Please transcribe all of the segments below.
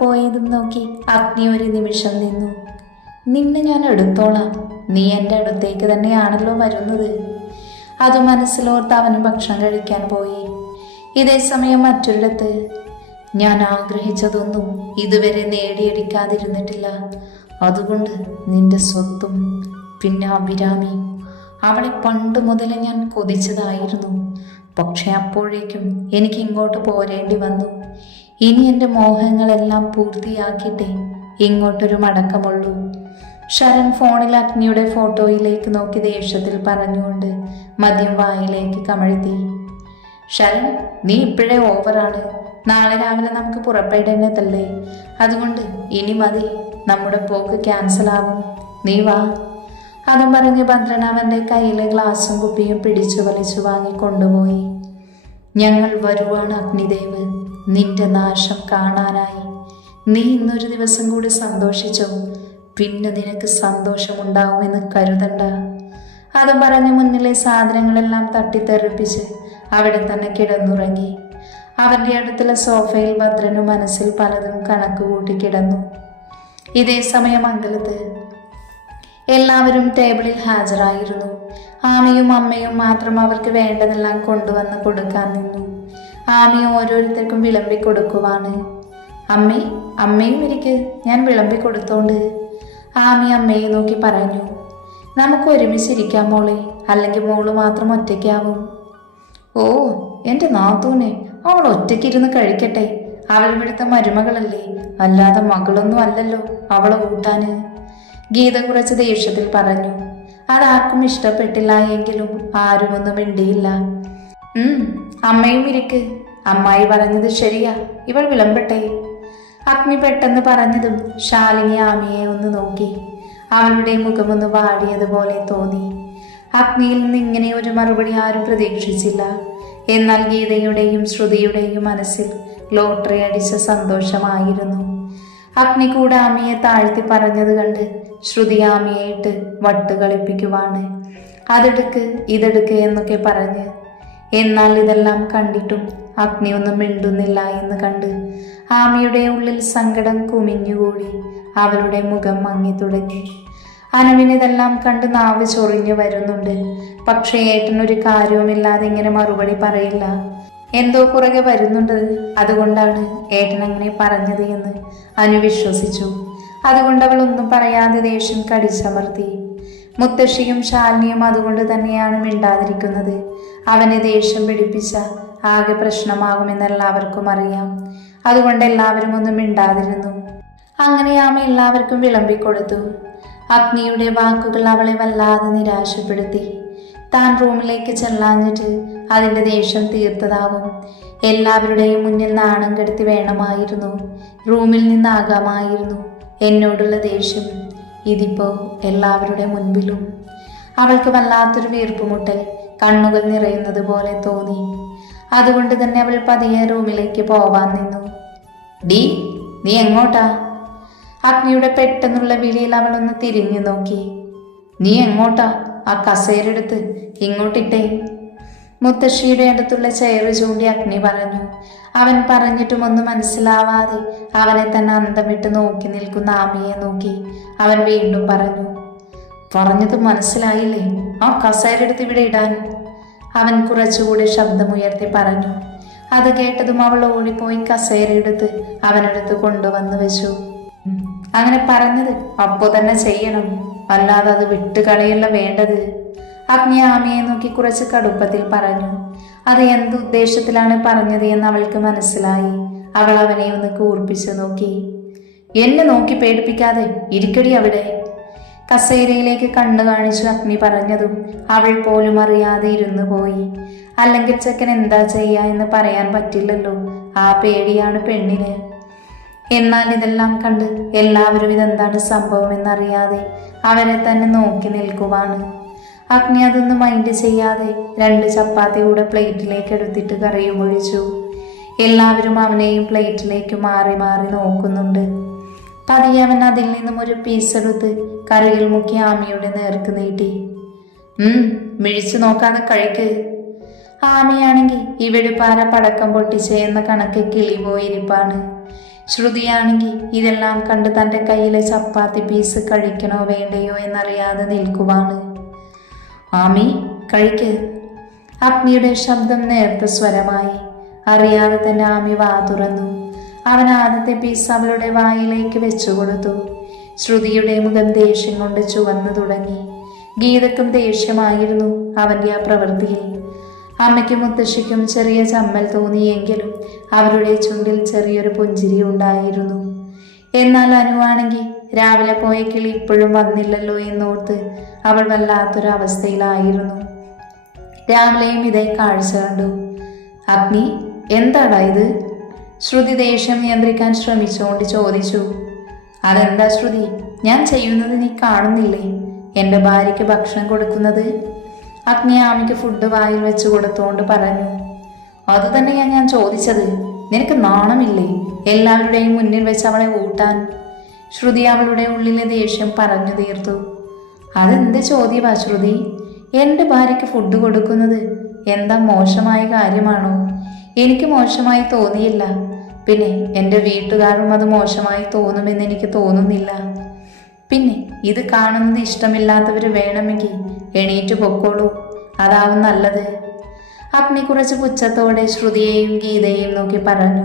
പോയതും നോക്കി അഗ്നി ഒരു നിമിഷം നിന്നു. നിന്നെ ഞാൻ എടുത്തോളാം, നീ എൻ്റെ അടുത്തേക്ക് തന്നെയാണല്ലോ വരുന്നത്. അത് മനസ്സിലോർത്ത് അവന് ഭക്ഷണം കഴിക്കാൻ പോയി. ഇതേ സമയം മറ്റൊരിടത്ത്, ഞാൻ ആഗ്രഹിച്ചതൊന്നും ഇതുവരെ നേടിയെടുക്കാതിരുന്നിട്ടില്ല. അതുകൊണ്ട് നിന്റെ സ്വത്തും പിന്നെ അഭിരാമി, അവളെ പണ്ട് മുതൽ ഞാൻ കൊതിച്ചതായിരുന്നു. പക്ഷെ അപ്പോഴേക്കും എനിക്ക് ഇങ്ങോട്ട് പോരേണ്ടി വന്നു. ഇനി എൻ്റെ മോഹങ്ങളെല്ലാം പൂർത്തിയാക്കിയിട്ടേ ഇങ്ങോട്ടൊരു മടക്കമുള്ളൂ. ശരൺ ഫോണിൽ അഗ്നിയുടെ ഫോട്ടോയിലേക്ക് നോക്കി ദേഷ്യത്തിൽ പറഞ്ഞുകൊണ്ട് മദ്യം വായിലേക്ക് കമഴ്ത്തി. ശരൺ, നീ ഇപ്പോഴേ ഓവറാണ്. നാളെ രാവിലെ നമുക്ക് പുറപ്പെടേണ്ടതല്ലേ? അതുകൊണ്ട് ഇനി മതി, നമ്മുടെ പോക്ക് ക്യാൻസൽ ആവും. നീ വാ. അതും പറഞ്ഞ് ഭദ്രൻ അവൻ്റെ കയ്യിലെ ഗ്ലാസും കുപ്പിയും പിടിച്ചു വലിച്ചു വാങ്ങി കൊണ്ടുപോയി. ഞങ്ങൾ വരുവാണ് അഗ്നിദേവ്, നിന്റെ നാശം കാണാനായി. നീ ഇന്നൊരു ദിവസം കൂടി സന്തോഷിച്ചോ, പിന്നെ നിനക്ക് സന്തോഷമുണ്ടാവുമെന്ന് കരുതണ്ട. അതും പറഞ്ഞ് മുന്നിലെ സാധനങ്ങളെല്ലാം തട്ടിത്തെറിപ്പിച്ച് അവിടെ തന്നെ കിടന്നുറങ്ങി. അവൻ്റെ അടുത്തുള്ള സോഫയിൽ ഭദ്രനു മനസ്സിൽ പലതും കണക്ക് കൂട്ടി കിടന്നു. ഇതേ സമയം അങ്കലത്ത് എല്ലാവരും ടേബിളിൽ ഹാജരായിരുന്നു. ആമിയും അമ്മയും മാത്രം അവർക്ക് വേണ്ടതെല്ലാം കൊണ്ടുവന്ന് കൊടുക്കാൻ നിന്നു. ആമി ഓരോരുത്തർക്കും വിളമ്പി കൊടുക്കുവാണ്. അമ്മയും ഇരിക്ക്, ഞാൻ വിളമ്പി കൊടുത്തോണ്ട്. ആമി അമ്മയെ നോക്കി പറഞ്ഞു. നമുക്ക് ഒരുമിച്ചിരിക്കാം മോളെ, അല്ലെങ്കിൽ മോള് മാത്രം ഒറ്റയ്ക്കാവും. ഓ എൻ്റെ നാത്തൂനെ, അവൾ ഒറ്റയ്ക്കിരുന്ന് കഴിക്കട്ടെ. അവൾ ഇവിടുത്തെ മരുമകളല്ലേ, അല്ലാതെ മകളൊന്നും അല്ലല്ലോ അവളെ കൂട്ടാന്. ഗീത കുറച്ച് ദേഷ്യത്തിൽ പറഞ്ഞു. അതാർക്കും ഇഷ്ടപ്പെട്ടില്ല എങ്കിലും ആരും ഒന്നും മിണ്ടിയില്ല. അമ്മയും ഇരിക്ക്, അമ്മായി പറഞ്ഞത് ശരിയാ, ഇവൾ വിളമ്പട്ടെ. അഗ്നി പെട്ടെന്ന് പറഞ്ഞതും ശാലിനി ആമിയെ ഒന്ന് നോക്കി. അവളുടെ മുഖമൊന്ന് വാടിയതുപോലെ തോന്നി. അഗ്നിയിൽ നിന്ന് ഇങ്ങനെ ഒരു മറുപടി ആരും പ്രതീക്ഷിച്ചില്ല. എന്നാൽ ഗീതയുടെയും ശ്രുതിയുടെയും മനസ്സിൽ ലോട്ടറി അടിച്ച സന്തോഷമായിരുന്നു. അഗ്നി കൂടെ ആമിയെ താഴ്ത്തി പറഞ്ഞത് കണ്ട് ശ്രുതി ആമിയെ ഇട്ട് വട്ട് കളിപ്പിക്കുവാണ്. അതെടുക്ക് ഇതെടുക്ക് എന്നൊക്കെ പറഞ്ഞ്. എന്നാൽ ഇതെല്ലാം കണ്ടിട്ടും അഗ്നി ഒന്നും മിണ്ടുന്നില്ല എന്ന് കണ്ട് ആമിയുടെ ഉള്ളിൽ സങ്കടം കുമിഞ്ഞുകൂടി. അവളുടെ മുഖം മങ്ങി തുടങ്ങി. അനുവിനിതെല്ലാം കണ്ട് നാവ് ചൊറിഞ്ഞു വരുന്നുണ്ട്. പക്ഷേ ഏട്ടനൊരു കാര്യവുമില്ലാതെ ഇങ്ങനെ മറുപടി പറയില്ല. എന്തോ പുറകെ വരുന്നുണ്ട്, അതുകൊണ്ടാണ് ഏട്ടൻ അങ്ങനെ പറഞ്ഞത് എന്ന് അനു വിശ്വസിച്ചു. അതുകൊണ്ട് അവൾ ഒന്നും പറയാതെ ദേഷ്യം കടിച്ചമർത്തി. മുത്തശ്ശിയും ശാലിനിയും അതുകൊണ്ട് തന്നെയാണ് മിണ്ടാതിരിക്കുന്നത്. അവനെ ദേഷ്യം പിടിപ്പിച്ച ആകെ പ്രശ്നമാകുമെന്ന് എല്ലാവർക്കും അറിയാം. അതുകൊണ്ട് എല്ലാവരും ഒന്നും മിണ്ടാതിരുന്നു. അങ്ങനെ ആമ എല്ലാവർക്കും വിളമ്പിക്കൊടുത്തു. അഗ്നിയുടെ വാക്കുകൾ അവളെ വല്ലാതെ നിരാശപ്പെടുത്തി. താൻ റൂമിലേക്ക് ചെല്ലാഞ്ഞിട്ട് അതിൻ്റെ ദേഷ്യം തീർത്തതാവും. എല്ലാവരുടെയും മുന്നിൽ നാണം കെടുത്തി വേണമായിരുന്നു, റൂമിൽ നിന്നാകാമായിരുന്നു എന്നോടുള്ള ദേഷ്യം. ഇതിപ്പോ എല്ലാവരുടെ മുൻപിലും. അവൾക്ക് വല്ലാത്തൊരു വീർപ്പുമുട്ടൽ, കണ്ണുകൾ നിറയുന്നത് പോലെ തോന്നി. അതുകൊണ്ട് തന്നെ അവൾ പതിയെ റൂമിലേക്ക് പോവാൻ നിന്നു. ഡി, നീ എങ്ങോട്ടാ? അഗ്നിയുടെ പെട്ടെന്നുള്ള വിളിയിൽ അവളൊന്ന് തിരിഞ്ഞു നോക്കി. നീ എങ്ങോട്ടാ? ആ കസേരെടുത്ത് ഇങ്ങോട്ടിട്ടേ. മുത്തശ്ശിയുടെ അടുത്തുള്ള ചെയർ ചൂണ്ടി അഗ്നി പറഞ്ഞു. അവൻ പറഞ്ഞിട്ടും ഒന്നും മനസ്സിലാവാതെ അവനെ തന്നെ അന്തം വിട്ട് നോക്കി നിൽക്കുന്ന ആമിയെ നോക്കി അവൻ വീണ്ടും പറഞ്ഞു. പറഞ്ഞത് മനസ്സിലായില്ലേ? ആ കസേരെടുത്ത് ഇവിടെ ഇടാൻ. അവൻ കുറച്ചുകൂടി ശബ്ദമുയർത്തി പറഞ്ഞു. അത് കേട്ടതും അവൾ ഓടിപ്പോയി കസേരയെടുത്ത് അവനടുത്ത് കൊണ്ടുവന്നു വെച്ചു. അങ്ങനെ പറഞ്ഞത് അപ്പോ തന്നെ ചെയ്യണം, അല്ലാതെ അത് വിട്ടുകളയല്ല വേണ്ടത്. അഗ്നി ആമിയെ നോക്കി കുറച്ച് കടുപ്പത്തിൽ പറഞ്ഞു. അത് എന്തുദ്ദേശത്തിലാണ് പറഞ്ഞത് എന്ന് അവൾക്ക് മനസ്സിലായി. അവൾ അവനെ ഒന്ന് കൂർപ്പിച്ചു നോക്കി. എന്നെ നോക്കി പേടിപ്പിക്കാതെ ഇരിക്കടി അവിടെ. കസേരയിലേക്ക് കണ്ണു കാണിച്ചു അഗ്നി പറഞ്ഞതും അവൾ പോലും അറിയാതെ ഇരുന്നു പോയി. അല്ലെങ്കിൽ ചെക്കൻ എന്താ ചെയ്യാ എന്ന് പറയാൻ പറ്റില്ലല്ലോ, ആ പേടിയാണ് പെണ്ണിന്. എന്നാൽ ഇതെല്ലാം കണ്ട് എല്ലാവരും ഇതെന്താണ് സംഭവം എന്നറിയാതെ അവരെ തന്നെ നോക്കി നിൽക്കുവാണ്. അഗ്നി അതൊന്നും മൈൻഡ് ചെയ്യാതെ 2 ചപ്പാത്തി കൂടെ പ്ലേറ്റിലേക്ക് എടുത്തിട്ട് കറിയും ഒഴിച്ചു. എല്ലാവരും അവനെയും പ്ലേറ്റിലേക്ക് മാറി മാറി നോക്കുന്നുണ്ട്. പതിയെ അവൻ അതിൽ നിന്നും ഒരു പീസ് എടുത്ത് കറിയിൽ മുക്കി ആമിയുടെ നേർക്ക് നീട്ടി. മിഴിച്ചു നോക്കാതെ കഴിക്ക്. ആമിയാണെങ്കിൽ ഇവിടെ പാര പടക്കം പൊട്ടിച്ചേ എന്ന കണക്ക് കിളി പോയിരിപ്പാണ്. ശ്രുതിയാണെങ്കിൽ ഇതെല്ലാം കണ്ട് തൻ്റെ കയ്യിലെ ചപ്പാത്തി പീസ് കഴിക്കണോ വേണ്ടയോ എന്നറിയാതെ നിൽക്കുവാണ്. ആമി കഴിക്ക്. അഗ്നിയുടെ ശബ്ദം നേർത്ത സ്വരമായി. അറിയാതെ തന്നെ ആമി വാ തുറന്നു. അവൻ ആദ്യത്തെ പീസ് അവളുടെ വായിലേക്ക് വെച്ചു കൊടുത്തു. ശ്രുതിയുടെ മുഖം ദേഷ്യം കൊണ്ട് ചുവന്നു തുടങ്ങി. ഗീതക്കും ദേഷ്യമായിരുന്നു അവൻ്റെ ആ പ്രവൃത്തിയിൽ. അമ്മയ്ക്കും മുത്തശ്ശിക്കും ചെറിയ ചമ്മൽ തോന്നിയെങ്കിലും അവരുടെ ചുണ്ടിൽ ചെറിയൊരു പുഞ്ചിരി ഉണ്ടായിരുന്നു. എന്നാൽ അനുവാണെങ്കിൽ രാവിലെ പോയ കിളി ഇപ്പോഴും വന്നില്ലല്ലോ എന്നോർത്ത് അവൾ വല്ലാത്തൊരവസ്ഥയിലായിരുന്നു. രാവിലെയും ഇതേ കാഴ്ച കണ്ടു. അഗ്നി, എന്താടാ ഇത്? ശ്രുതി ദേഷ്യം നിയന്ത്രിക്കാൻ ശ്രമിച്ചുകൊണ്ട് ചോദിച്ചു. അതെന്താ ശ്രുതി, ഞാൻ ചെയ്യുന്നത് നീ കാണുന്നില്ലേ? എൻ്റെ ഭാര്യയ്ക്ക് ഭക്ഷണം കൊടുക്കുന്നത്. അഗ്നി ആമിക്ക് ഫുഡ് വായിൽ വെച്ച് കൊടുത്തോണ്ട് പറഞ്ഞു. അതുതന്നെയാ ഞാൻ ചോദിച്ചത്. നിനക്ക് നാണമില്ലേ എല്ലാവരുടെയും മുന്നിൽ വെച്ച് അവളെ ഊട്ടാൻ? ശ്രുതി അവളുടെ ഉള്ളിലെ ദേഷ്യം പറഞ്ഞു തീർത്തു. അതെന്ത് ചോദ്യമാ ശ്രുതി? എൻ്റെ ഭാര്യയ്ക്ക് ഫുഡ് കൊടുക്കുന്നത് എന്താ മോശമായ കാര്യമാണോ? എനിക്ക് മോശമായി തോന്നിയില്ല. പിന്നെ എൻ്റെ വീട്ടുകാരും അത് മോശമായി തോന്നുമെന്ന് എനിക്ക് തോന്നുന്നില്ല. പിന്നെ ഇത് കാണുന്നത് ഇഷ്ടമില്ലാത്തവർ വേണമെങ്കിൽ എണീറ്റ് പൊക്കോളൂ, അതാവും നല്ലത്. അഗ്നി കുറച്ച് പുച്ഛത്തോടെ ശ്രുതിയെയും ഗീതയെയും നോക്കി പറഞ്ഞു.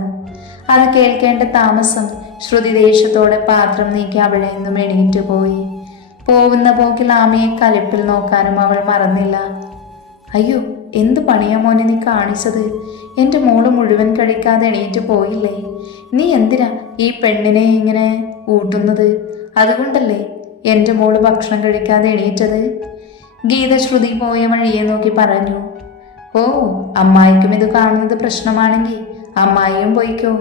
അത് കേൾക്കേണ്ട താമസം ശ്രുതി ദേഷ്യത്തോടെ പാത്രം നീക്കി അവിടെ നിന്നും എണീറ്റ് പോയി. പോകുന്ന പോക്കിൽ ആമയെ കലിപ്പിൽ നോക്കാനും അവൾ മറന്നില്ല. അയ്യോ, എന്ത് പണിയാ മോനെ നീ കാണിച്ചത്? എൻ്റെ മോള് മുഴുവൻ കഴിക്കാതെ എണീറ്റ് പോയില്ലേ? നീ എന്തിനാ ഈ പെണ്ണിനെ ഇങ്ങനെ ഊട്ടുന്നത്? അതുകൊണ്ടല്ലേ എൻ്റെ മോള് ഭക്ഷണം കഴിക്കാതെ എണീറ്റത്? ഗീത ശ്രുതി പോയ വഴിയെ നോക്കി പറഞ്ഞു. ഓ, അമ്മായിക്കും ഇത് കാണുന്നത് പ്രശ്നമാണെങ്കിൽ അമ്മായിയും പോയിക്കോ.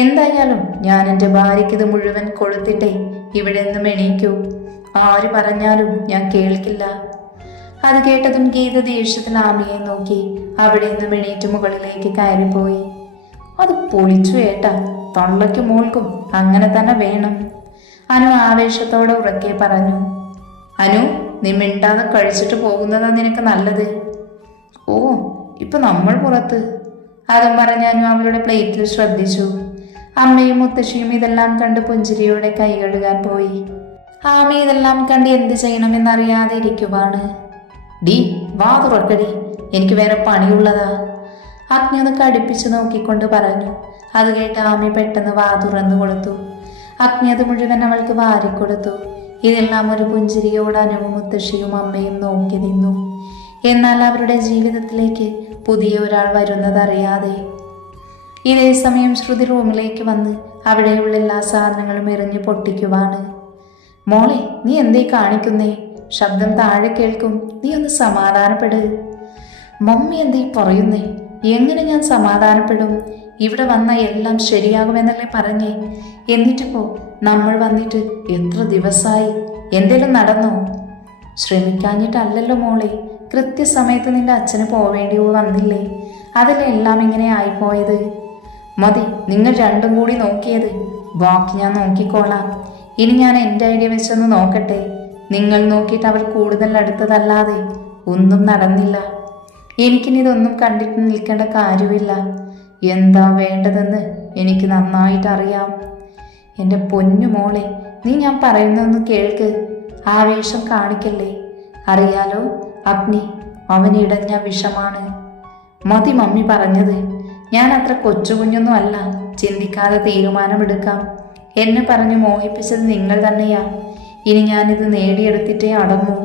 എന്തായാലും ഞാൻ എൻ്റെ ഭാര്യയ്ക്ക് ഇത് മുഴുവൻ കൊളുത്തിട്ടേ ഇവിടെ നിന്നും എണീക്കൂ. ആര് പറഞ്ഞാലും ഞാൻ കേൾക്കില്ല. അത് കേട്ടതും ഗീത ദേഷ്യത്തിൽ ആമിയെ നോക്കി അവിടെ നിന്നും എണീറ്റ് മുകളിലേക്ക് കയറിപ്പോയി. അത് പൊളിച്ചു ഏട്ടാ, തൊള്ളയ്ക്കും മോൾക്കും അങ്ങനെ തന്നെ വേണം. അനു ആവേശത്തോടെ ഉറക്കെ പറഞ്ഞു. അനു, നീ മിണ്ടാതെ കഴിച്ചിട്ട് പോകുന്നതാ നിനക്ക് നല്ലത്. ഓ, ഇപ്പൊ നമ്മൾ പുറത്ത്. അതും പറഞ്ഞ് അനു അവളുടെ പ്ലേറ്റിൽ ശ്രദ്ധിച്ചു. അമ്മയും മുത്തശ്ശിയും ഇതെല്ലാം കണ്ട് പുഞ്ചിരിയോടെ കൈ കഴുകാൻ പോയി. ആമ ഇതെല്ലാം കണ്ട് എന്ത് ചെയ്യണമെന്നറിയാതെ ഇരിക്കുവാണ്. ഡി, വാ തുറക്കടി, എനിക്ക് വേറെ പണിയുള്ളതാ. അഗ്നി ഒന്ന് കടുപ്പിച്ച് നോക്കിക്കൊണ്ട് പറഞ്ഞു. അത് കേട്ട് ആമി പെട്ടെന്ന് വാ തുറന്നു കൊടുത്തു. അഗ്നി അത് മുഴുവൻ അവൾക്ക് വാരിക്കൊടുത്തു. ഇതെല്ലാം ഒരു പുഞ്ചിരിയോട് അനുവും മുത്തശ്ശിയും അമ്മയും നോക്കി നിന്നു. എന്നാൽ അവരുടെ ജീവിതത്തിലേക്ക് പുതിയ ഒരാൾ വരുന്നതറിയാതെ. ഇതേ സമയം ശ്രുതി റൂമിലേക്ക് വന്ന് അവിടെയുള്ള എല്ലാ സാധനങ്ങളും എറിഞ്ഞ് പൊട്ടിക്കുവാണ്. മോളെ, നീ എന്തേ കാണിക്കുന്നേ? ശബ്ദം താഴെ കേൾക്കും, നീ ഒന്ന് സമാധാനപ്പെട്. മമ്മി എന്തേ പറയുന്നേ? എങ്ങനെ ഞാൻ സമാധാനപ്പെടും? ഇവിടെ വന്ന എല്ലാം ശരിയാകുമെന്നല്ലേ പറഞ്ഞേ? എന്നിട്ടിപ്പോ നമ്മൾ വന്നിട്ട് എത്ര ദിവസമായി? എന്തേലും നടന്നോ? ശ്രമിക്കാഞ്ഞിട്ടല്ലല്ലോ മോളെ, കൃത്യസമയത്ത് നിന്റെ അച്ഛന് പോവേണ്ടി വന്നില്ലേ? അതല്ലേ എല്ലാം ഇങ്ങനെ ആയിപ്പോയത്. മതി നിങ്ങൾ രണ്ടും കൂടി നോക്കിയത്, ബാക്കി ഞാൻ നോക്കിക്കോളാം. ഇനി ഞാൻ എൻ്റെ ഐഡിയ വെച്ചൊന്ന് നോക്കട്ടെ. നിങ്ങൾ നോക്കിയിട്ട് അവർ കൂടുതൽ അടുത്തതല്ലാതെ ഒന്നും നടന്നില്ല. എനിക്കിനിതൊന്നും കണ്ടിട്ട് നിൽക്കേണ്ട കാര്യമില്ല. എന്താ വേണ്ടതെന്ന് എനിക്ക് നന്നായിട്ടറിയാം. എൻ്റെ പൊന്നു മോളെ, നീ ഞാൻ പറയുന്നതൊന്ന് കേൾക്ക്. ആവേശം കാണിക്കല്ലേ. അറിയാലോ, അഗ്നി അവനിടഞ്ഞ വിഷമാണ്. മതി മമ്മി പറഞ്ഞത്. ഞാൻ അത്ര കൊച്ചുകുഞ്ഞൊന്നും അല്ല, ചിന്തിക്കാതെ തീരുമാനമെടുക്കാം. എന്നെ പറഞ്ഞു മോഹിപ്പിച്ചത് നിങ്ങൾ തന്നെയാ. ഇനി ഞാനിത് നേടിയെടുത്തിട്ടേ അടങ്ങൂ.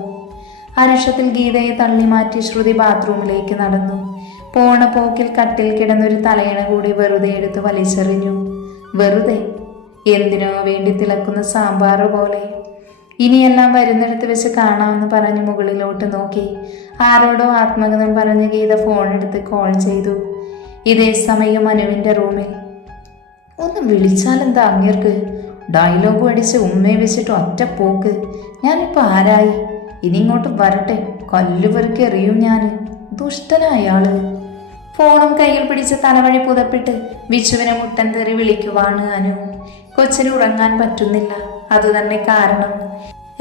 അരുഷത്തിൽ ഗീതയെ തള്ളി മാറ്റി ശ്രുതി ബാത്റൂമിലേക്ക് നടന്നു. പോണ പോക്കിൽ കട്ടിൽ കിടന്നൊരു തലയണ കൂടി വെറുതെ എടുത്ത് വലിച്ചെറിഞ്ഞു. വെറുതെ എന്തിനോ വേണ്ടി തിളക്കുന്ന സാമ്പാർ പോലെ. ഇനിയെല്ലാം വരുന്നിടത്ത് വെച്ച് കാണാമെന്ന് പറഞ്ഞ് മുകളിലോട്ട് നോക്കി. ആരോടോ ആത്മഗതം പറഞ്ഞ് ഗീത ഫോണെടുത്ത് കോൾ ചെയ്തു. ഇതേ സമയം അനുവിൻ്റെ റൂമിൽ. ഒന്ന് വിളിച്ചാലെന്താ അങ്ങേർക്ക്? ഡയലോഗ് അടിച്ച് ഉമ്മയെ വെച്ചിട്ട് ഒറ്റ പോക്ക്. ഞാനിപ്പോൾ ആരായി? ഇനി ഇങ്ങോട്ട് വരട്ടെ, കല്ലുപെറുക്കി എറിയും ഞാൻ. ദുഷ്ടനായാള്. ഫോണും കയ്യിൽ പിടിച്ച് തലവഴി പുതപ്പിട്ട് വിച്ചുവിനെ മുട്ടൻ തെറി വിളിക്കുവാണ് അനു. കൊച്ചിന് ഉറങ്ങാൻ പറ്റുന്നില്ല. അതുതന്നെ കാരണം.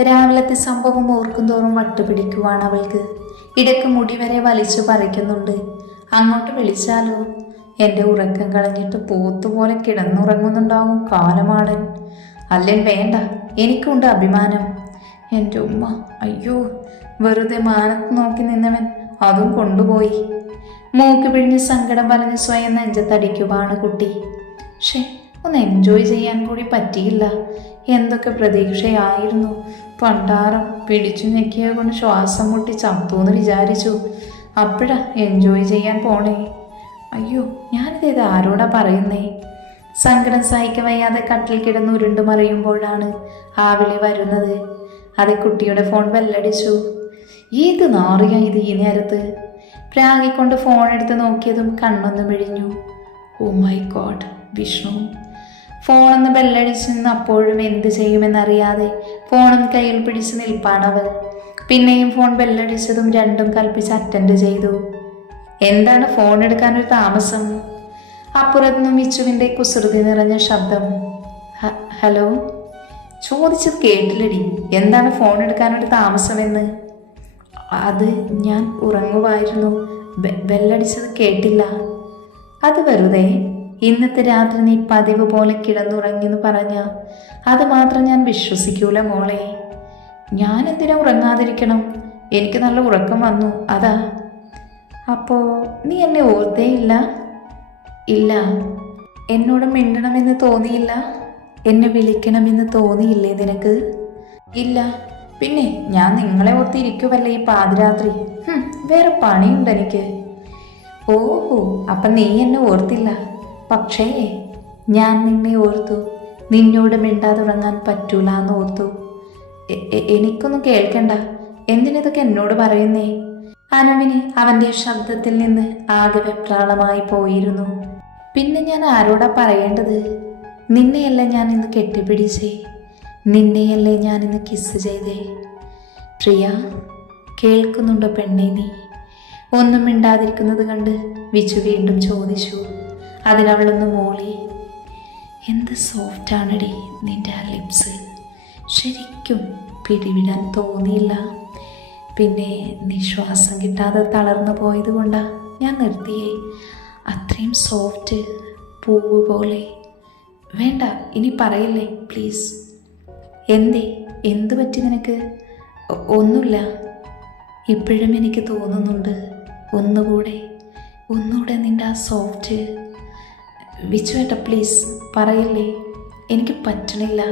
രാവിലത്തെ സംഭവം ഓർക്കുന്തോറും വട്ടുപിടിക്കുവാണ് അവൾക്ക്. ഇടയ്ക്ക് മുടി വരെ വലിച്ചു പറിക്കുന്നുണ്ട്. അങ്ങോട്ട് വിളിച്ചാലോ? എൻ്റെ ഉറക്കം കളഞ്ഞിട്ട് പോത്തുപോലെ കിടന്നുറങ്ങുന്നുണ്ടാവും കാലമാടൻ. അല്ലൻ വേണ്ട, എനിക്കുണ്ട് അഭിമാനം. എൻ്റെ ഉമ്മ, അയ്യോ, വെറുതെ മാനത്ത് നോക്കി നിന്നവൻ അതും കൊണ്ടുപോയി. മൂക്ക് പിഴിഞ്ഞ് സങ്കടം പറഞ്ഞ് സ്വയം നെഞ്ചത്തടിക്കുവാണ് കുട്ടി. ഷേ, ഒന്ന് എൻജോയ് ചെയ്യാൻ കൂടി പറ്റിയില്ല. എന്തൊക്കെ പ്രതീക്ഷയായിരുന്നു. പണ്ടാരം പിടിച്ചു ഞെക്കിയ കൊണ്ട് ശ്വാസം മുട്ടി ചത്തൂന്ന് വിചാരിച്ചു. അപ്പോഴാ എൻജോയ് ചെയ്യാൻ പോണേ. അയ്യോ, ഞാനിതേത് ആരോടാ പറയുന്നേ? സങ്കടം സഹിക്കാൻ വയ്യാതെ കട്ടിൽ കിടന്ന് ഉരുണ്ടു മറിയുമ്പോഴാണ് ആ വിളി വരുന്നത്. അത് കുട്ടിയുടെ ഫോൺ ബെല്ലടിച്ചു. ഏത് നാറിയ ഇത് ഈ നേരത്ത്? പ്രാഗിക്കൊണ്ട് ഫോൺ എടുത്ത് നോക്കിയതും കണ്ണൊന്ന് മിഴിഞ്ഞു. Oh my God, Vishnu. ഫോണൊന്ന് ബെല്ലടിച്ച് നിന്ന് അപ്പോഴും എന്ത് ചെയ്യുമെന്നറിയാതെ ഫോണും കയ്യിൽ പിടിച്ച് നിൽപ്പാണവൾ. പിന്നെയും ഫോൺ ബെല്ലടിച്ചതും രണ്ടും കൽപ്പിച്ച് അറ്റൻഡ് ചെയ്തു. എന്താണ് ഫോൺ എടുക്കാനൊരു താമസം? അപ്പുറത്തുനിന്നും വിച്ചുവിൻ്റെ കുസൃതി നിറഞ്ഞ ശബ്ദം. ഹലോ. ചോദിച്ചത് കേട്ടില്ലടി, എന്താണ് ഫോൺ എടുക്കാനൊരു താമസമെന്ന്? അത് ഞാൻ ഉറങ്ങുമായിരുന്നു, ബെല്ലടിച്ചത് കേട്ടില്ല. അത് വെറുതെ. ഇന്നത്തെ രാത്രി നീ പതിവ് പോലെ കിടന്നുറങ്ങിയെന്ന് പറഞ്ഞ അത് മാത്രം ഞാൻ വിശ്വസിക്കൂല മോളെ. ഞാൻ എന്തിനാ ഉറങ്ങാതിരിക്കണം? എനിക്ക് നല്ല ഉറക്കം വന്നു, അതാ. അപ്പോൾ നീ എന്നെ ഓർത്തേയില്ല? ഇല്ല. എന്നോട് മിണ്ടണമെന്ന് തോന്നിയില്ല? എന്നെ വിളിക്കണമെന്ന് തോന്നിയില്ലേ നിനക്ക്? ഇല്ല. പിന്നെ ഞാൻ നിങ്ങളെ ഓർത്തിരിക്കുവല്ലേ ഈ പാതിരാത്രി. വേറെ പണിയുണ്ട് എനിക്ക്. ഓഹോ, അപ്പം നീ എന്നെ ഓർത്തില്ല. പക്ഷേ ഞാൻ നിന്നെ ഓർത്തു. നിന്നോട് മിണ്ടാതെ ഉറങ്ങാൻ പറ്റൂല എന്ന് ഓർത്തു. എനിക്കൊന്നും കേൾക്കണ്ട. എന്തിനതൊക്കെ എന്നോട് പറയുന്നേ? അനുവിന് അവൻ്റെ ശബ്ദത്തിൽ നിന്ന് ആകെ വെപ്രാളമായി പോയിരുന്നു. പിന്നെ ഞാൻ ആരോടാ പറയേണ്ടത്? നിന്നെയല്ലേ ഞാൻ ഇന്ന് കെട്ടിപ്പിടിച്ചേ, നിന്നെയല്ലേ ഞാൻ ഇന്ന് കിസ് ചെയ്തേ. പ്രിയ, കേൾക്കുന്നുണ്ടോ പെണ്ണേ നീ? ഒന്നും മിണ്ടാതിരിക്കുന്നത് കണ്ട് വിച്ചു വീണ്ടും ചോദിച്ചു. അതിനവളൊന്ന് മോളി. എന്ത് സോഫ്റ്റാണടി നിന്റെ ആ ലിപ്സ്. ശരിക്കും പിടിവിടാൻ തോന്നിയില്ല. പിന്നെ നിശ്വാസം കിട്ടാതെ തളർന്നു പോയത് കൊണ്ടാണ് ഞാൻ നിർത്തിയേ. അത്രയും സോഫ്റ്റ്, പൂവ് പോലെ. വേണ്ട, ഇനി പറയില്ലേ പ്ലീസ്. എന്തേ, എന്തു പറ്റി നിനക്ക്? ഒന്നുമില്ല. ഇപ്പോഴും എനിക്ക് തോന്നുന്നുണ്ട് ഒന്നുകൂടെ നിൻ്റെ ആ സോഫ്റ്റ്. വിച്ചുവേട്ട പ്ലീസ് പറയില്ലേ, എനിക്ക് പറ്റണില്ല.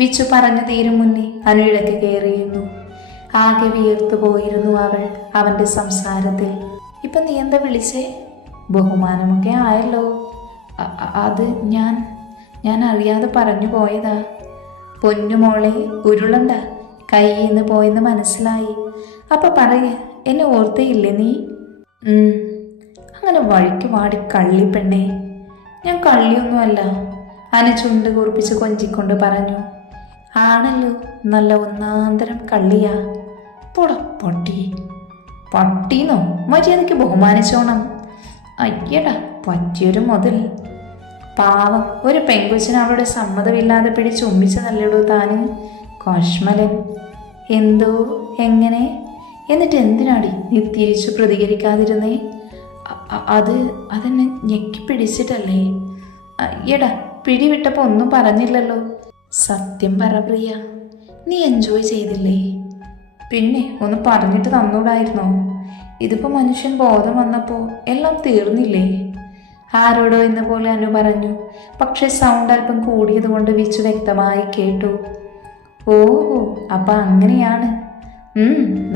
വിച്ചു പറഞ്ഞു തീരും മുന്നേ അനുയിടയ്ക്ക് കയറിയിരുന്നു. ആകെ വിയർത്തു പോയിരുന്നു അവൾ അവൻ്റെ സംസാരത്തിൽ. ഇപ്പം നീ എന്താ വിളിച്ചേ? ബഹുമാനമൊക്കെ ആയല്ലോ. അത് ഞാൻ അറിയാതെ പറഞ്ഞു പോയതാ. പൊന്നുമോളെ, ഉരുളണ്ട, കയ്യിൽ നിന്ന് പോയെന്ന് മനസ്സിലായി. അപ്പം പറയേ, എന്നെ ഓർത്തേയില്ലേ നീ? അങ്ങനെ വഴിക്ക് വാടി കള്ളിപ്പെണ്ണേ. ഞാൻ കള്ളിയൊന്നുമല്ല. അനു ചുണ്ട് കുറിപ്പിച്ച് കൊഞ്ചിക്കൊണ്ട് പറഞ്ഞു. ആണല്ലോ, നല്ല ഒന്നാന്തരം കള്ളിയാ. പൊട്ടി. പട്ടീന്നോ? മര്യാദയ്ക്ക് ബഹുമാനിച്ചോണം. അയ്യടാ, പറ്റിയൊരു മുതൽ. പാവം, ഒരു പെങ്കൊച്ചിന് അവളുടെ സമ്മതമില്ലാതെ പിടിച്ചുമ്മിച്ചതല്ലടോ താന്. കശ്മലൻ. എന്തോ, എങ്ങനെ? എന്നിട്ട് എന്തിനാടി നീ തിരിച്ചു പ്രതികരിക്കാതിരുന്നേ? അതെന്നെ ഞെക്കിപ്പിടിച്ചിട്ടല്ലേ? എടാ, പിടിവിട്ടപ്പോൾ ഒന്നും പറഞ്ഞില്ലല്ലോ. സത്യം പറ പ്രിയ, നീ എൻജോയ് ചെയ്തില്ലേ? പിന്നെ ഒന്ന് പറഞ്ഞിട്ട് തന്നൂടായിരുന്നോ? ഇതിപ്പോൾ മനുഷ്യൻ ബോധം വന്നപ്പോൾ എല്ലാം തീർന്നില്ലേ? ആരോടോ എന്ന പോലെ അനു പറഞ്ഞു. പക്ഷെ സൗണ്ട് അല്പം കൂടിയത് കൊണ്ട് വിച്ചു വ്യക്തമായി കേട്ടു. ഓഹോ, അപ്പം അങ്ങനെയാണ്.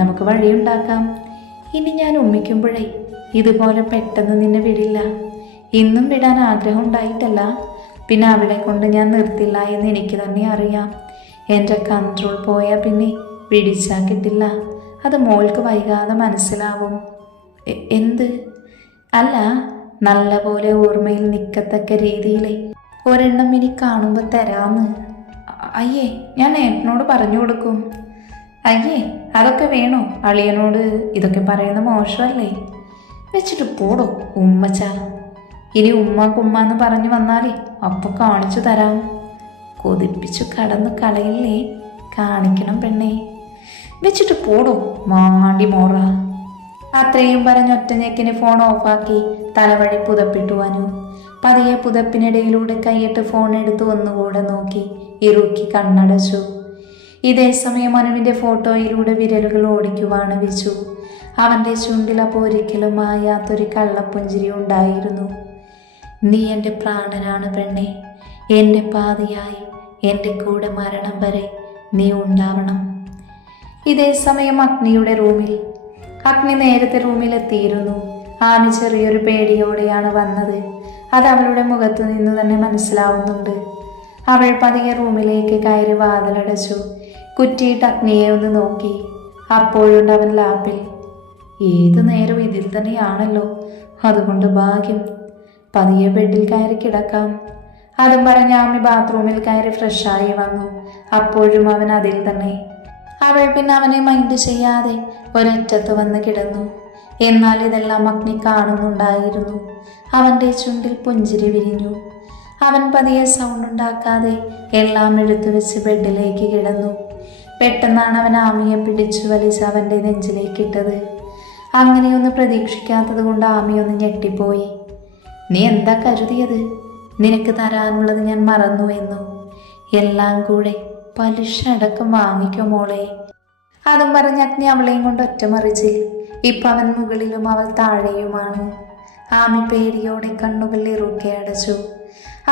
നമുക്ക് വഴിയുണ്ടാക്കാം. ഇനി ഞാൻ ഉമ്മിക്കുമ്പോഴേ ഇതുപോലെ പെട്ടെന്ന് നിന്നെ വിടില്ല. ഇന്നും വിടാൻ ആഗ്രഹം ഉണ്ടായിട്ടല്ല, പിന്നെ അവളെ കൊണ്ട് ഞാൻ നിർത്തില്ല എന്ന് എനിക്ക് തന്നെ അറിയാം. എൻ്റെ കൺട്രോൾ പോയാൽ പിന്നെ പിടിച്ചാൽ കിട്ടില്ല. അത് മോൾക്ക് വൈകാതെ മനസ്സിലാവും. എന്ത്? അല്ല, നല്ല പോലെ ഓർമ്മയിൽ നിൽക്കത്തക്ക രീതിയിൽ ഒരെണ്ണം ഇനി കാണുമ്പോൾ തരാമെന്ന്. അയ്യേ, ഞാൻ ഏട്ടനോട് പറഞ്ഞു കൊടുക്കും. അയ്യേ, അതൊക്കെ വേണോ? അളിയനോട് ഇതൊക്കെ പറയുന്ന മോശമല്ലേ? വെച്ചിട്ട് പോടോ ഉമ്മച്ച. ഇനി ഉമ്മാന്ന് പറഞ്ഞു വന്നാലേ അപ്പം കാണിച്ചു തരാം. കൊതിപ്പിച്ചു കടന്ന് കളയില്ലേ, കാണിക്കണം പെണ്ണേ. വെച്ചിട്ട് പോടോ മാങ്ങാണ്ടി മോറ. അത്രയും പറഞ്ഞ് ഒറ്റഞ്ഞെക്കിന് ഫോൺ ഓഫാക്കി തലവഴി പുതപ്പിട്ടു അനു. പതിയെ പുതപ്പിനിടയിലൂടെ കൈയിട്ട് ഫോൺ എടുത്ത് ഒന്നുകൂടെ നോക്കി ഇറുക്കി കണ്ണടച്ചു. ഇതേ സമയം അനുവിൻ്റെ ഫോട്ടോയിലൂടെ വിരലുകൾ ഓടിക്കുവാണ് വിച്ചു. അവൻ്റെ ചുണ്ടിൽ അപ്പോൾ ഒരിക്കലും മായാത്തൊരു കള്ളപ്പുഞ്ചിരി ഉണ്ടായിരുന്നു. നീ എൻ്റെ പ്രാണനാണ് പെണ്ണെ, എൻ്റെ പാതിയായി എൻ്റെ കൂടെ മരണം വരെ നീ ഉണ്ടാവണം. ഇതേ സമയം അഗ്നിയുടെ റൂമിൽ. അഗ്നി നേരത്തെ റൂമിലെത്തിയിരുന്നു. ആമി ചെറിയൊരു പേടിയോടെയാണ് വന്നത്. അത് അവളുടെ മുഖത്തു നിന്ന് തന്നെ മനസ്സിലാവുന്നുണ്ട്. അവൾ പതിയെ റൂമിലേക്ക് കയറി വാതിലടച്ചു. കുറ്റിയിട്ട് അഗ്നിയെ ഒന്ന് നോക്കി. അപ്പോഴുണ്ട് അവൻ ലാപ്പിൽ. ഏതു നേരം ഇതിൽ തന്നെയാണല്ലോ, അതുകൊണ്ട് ഭാഗ്യം. പതിയെ ബെഡിൽ കയറി കിടക്കാം. അതും പറഞ്ഞ് ആമി ബാത്റൂമിൽ കയറി ഫ്രഷായി വന്നു. അപ്പോഴും അവൻ അതിൽ തന്നെ. അവൾ പിന്നെ അവനെ മൈൻഡ് ചെയ്യാതെ ഒരറ്റത്ത് വന്ന് കിടന്നു. എന്നാൽ ഇതെല്ലാം അഗ്നി കാണുന്നുണ്ടായിരുന്നു. അവൻ്റെ ചുണ്ടിൽ പുഞ്ചിരി വിരിഞ്ഞു. അവൻ പതിയെ സൗണ്ട് ഉണ്ടാക്കാതെ എല്ലാം എടുത്തു വെച്ച് ബെഡിലേക്ക് കിടന്നു. പെട്ടെന്നാണ് അവൻ ആമിയെ പിടിച്ചു വലിച്ച് അവൻ്റെ നെഞ്ചിലേക്കിട്ടത്. അങ്ങനെയൊന്ന് പ്രതീക്ഷിക്കാത്തത് കൊണ്ട് ആമിയൊന്ന് ഞെട്ടിപ്പോയി. നീ എന്താ കരുതിയത്? നിനക്ക് തരാനുള്ളത് ഞാൻ മറന്നു എന്നു. എല്ലാം കൂടെ പലിശ അടക്കം വാങ്ങിക്കോ മോളെ. അതും പറഞ്ഞ് അഗ്നി അവളെയും കൊണ്ട് ഒറ്റമറിച്ചിൽ. ഇപ്പം അവൻ മുകളിലും അവൾ താഴെയുമാണ്. ആമി പേടിയോടെ കണ്ണുകൾ ഇറുക്കെ അടച്ചു.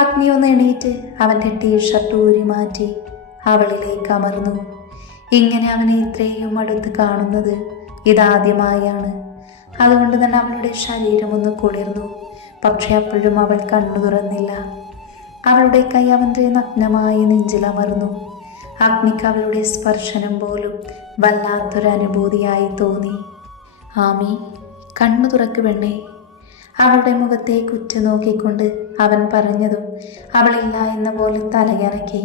അഗ്നി ഒന്ന് എണീറ്റ് അവൻ്റെ ടീഷർട്ട് ഊരി മാറ്റി അവളിലേക്ക് അമർന്നു. ഇങ്ങനെ അവനെ ഇത്രയും അടുത്ത് കാണുന്നത് ഇതാദ്യമായാണ്. അതുകൊണ്ട് തന്നെ അവളുടെ ശരീരം ഒന്ന് കുളിർന്നു. പക്ഷെ അപ്പോഴും അവൾ കണ്ണു തുറന്നില്ല. അവളുടെ കൈ അവൻ്റെ നഗ്നമായ നെഞ്ചിലമർന്നു. അഗ്നിക്ക് അവളുടെ സ്പർശനം പോലും വല്ലാത്തൊരു അനുഭൂതിയായി തോന്നി. ആമി, കണ്ണു തുറക്ക് പെണ്ണേ. അവളുടെ മുഖത്തേക്ക് ഉറ്റുനോക്കിക്കൊണ്ട് അവൻ പറഞ്ഞതും അവളില്ല എന്ന പോലെ തലയനക്കി.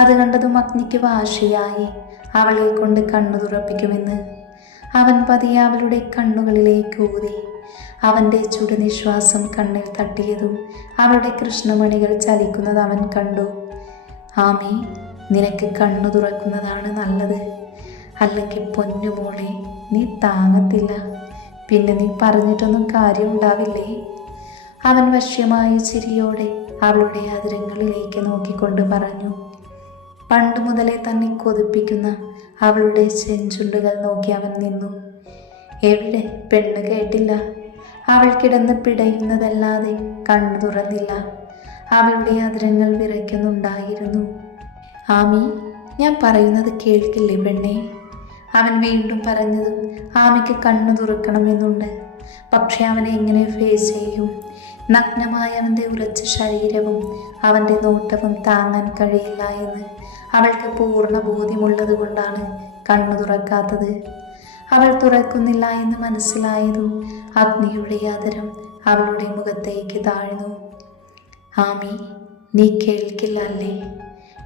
അത് കണ്ടതും അഗ്നിക്ക് വാശിയായി അവളെ കൊണ്ട് കണ്ണു തുറപ്പിക്കുമെന്ന്. അവൻ പതിയെ അവളുടെ കണ്ണുകളിലേക്ക് ഊതി. അവൻ്റെ ചുടുനിശ്വാസം കണ്ണിൽ തട്ടിയതും അവളുടെ കൃഷ്ണമണികൾ ചലിക്കുന്നത് അവൻ കണ്ടു. ആമി, നിനക്ക് കണ്ണു തുറക്കുന്നതാണ് നല്ലത്. അല്ലെങ്കിൽ പൊന്നുമോളെ നീ താങ്ങത്തില്ല. പിന്നെ നീ പറഞ്ഞിട്ടൊന്നും കാര്യം ഉണ്ടാവില്ലേ? അവൻ വശ്യമായ ചിരിയോടെ അവളുടെ അതിരങ്ങളിലേക്ക് നോക്കിക്കൊണ്ട് പറഞ്ഞു. പണ്ട് മുതലേ തന്നെ കൊതിപ്പിക്കുന്ന അവളുടെ ചെഞ്ചുണ്ടുകൾ നോക്കി അവൻ നിന്നു. എവിടെ? പെണ്ണ് കേട്ടില്ല. അവൾ കിടന്ന് പിടയുന്നതല്ലാതെ കണ്ണു തുറന്നില്ല. അവളുടെ അതിരങ്ങൾ വിറയ്ക്കുന്നുണ്ടായിരുന്നു. ആമി, ഞാൻ പറയുന്നത് കേൾക്കില്ലേ പെണ്ണേ? അവൻ വീണ്ടും പറഞ്ഞതും ആമിക്ക് കണ്ണു തുറക്കണമെന്നുണ്ട്. പക്ഷെ അവനെ എങ്ങനെ ഫേസ് ചെയ്യും? നഗ്നമായ അവൻ്റെ ഉറച്ച ശരീരവും അവൻ്റെ നോട്ടവും താങ്ങാൻ കഴിയില്ല എന്ന് അവൾക്ക് പൂർണ്ണ ബോധ്യമുള്ളത് കൊണ്ടാണ് കണ്ണു തുറക്കാത്തത്. അവൾ തുറക്കുന്നില്ല എന്ന് മനസ്സിലായതും അഗ്നിയുടെ ആദരം അവളുടെ മുഖത്തേക്ക് താഴ്ന്നു. ആമി, നീ കേൾക്കില്ല അല്ലേ?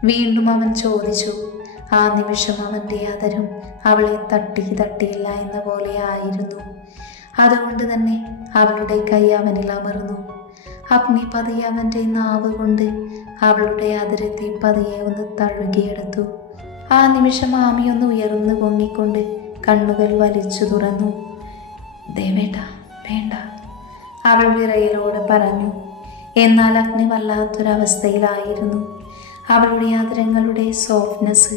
വീണ്ടും അവൻ ചോദിച്ചു. ആ നിമിഷം അവൻ്റെ ആദരം അവളെ തട്ടിയില്ല എന്ന പോലെ ആയിരുന്നു. അതുകൊണ്ട് തന്നെ അവളുടെ കൈ അവനിൽ അമർന്നു. അഗ്നി പതിയെ അവൻ്റെ നാവ് കൊണ്ട് അവളുടെ അതിരത്തെ പതിയെ ഒന്ന് തഴുകിയെടുത്തു. ആ നിമിഷം ആമി ഒന്ന് ഉയർന്നു പൊങ്ങിക്കൊണ്ട് കണ്ണുകൾ വലിച്ചു തുറന്നു. ദേവേട്ട, വേണ്ട, അവൾ വിറയലോട് പറഞ്ഞു. എന്നാൽ അഗ്നി വല്ലാത്തൊരവസ്ഥയിലായിരുന്നു. അവളുടെ ആദരങ്ങളുടെ സോഫ്റ്റ്നെസ്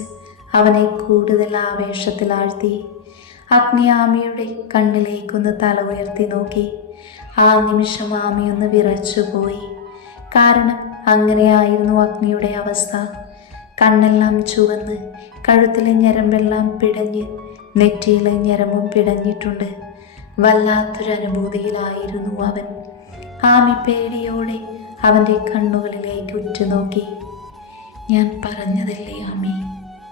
അവനെ കൂടുതൽ ആവേശത്തിലാഴ്ത്തി. അഗ്നി ആമിയുടെ കണ്ണിലേക്കൊന്ന് തല ഉയർത്തി നോക്കി. ആ നിമിഷം ആമിയൊന്ന് വിറച്ചുപോയി. കാരണം അങ്ങനെയായിരുന്നു അഗ്നിയുടെ അവസ്ഥ. കണ്ണെല്ലാം ചുവന്ന്, കഴുത്തിലെ ഞരമ്പെല്ലാം പിടഞ്ഞ്, നെറ്റിയിലെ ഞരമ്പും പിടഞ്ഞിട്ടുണ്ട്. വല്ലാത്തൊരനുഭൂതിയിലായിരുന്നു അവൻ. ആമി പേടിയോടെ അവൻ്റെ കണ്ണുകളിലേക്ക് ഉറ്റുനോക്കി. ഞാൻ പറഞ്ഞതല്ലേ ആമി,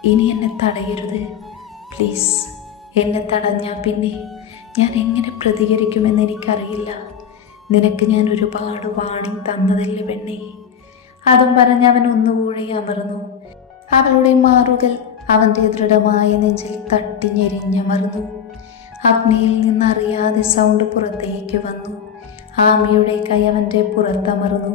ഇനി എന്നെ തടയരുത് പ്ലീസ്. എന്നെ തടഞ്ഞാൽ പിന്നെ ഞാൻ എങ്ങനെ പ്രതികരിക്കുമെന്ന് എനിക്കറിയില്ല. നിനക്ക് ഞാൻ ഒരുപാട് വാണിംഗ് തന്നതല്ലേ പെണ്ണേ. അതും പറഞ്ഞ് അവൻ ഒന്നുകൂടി അമർന്നു. അവളുടെ മാറുകൾ അവൻ്റെ ദൃഢമായ നെഞ്ചിൽ തട്ടി ഞെരിഞ്ഞമർന്നു. അഗ്നിയിൽ നിന്നറിയാതെ സൗണ്ട് പുറത്തേക്ക് വന്നു. ആമിയുടെ കൈ അവൻ്റെ പുറത്തമർന്നു.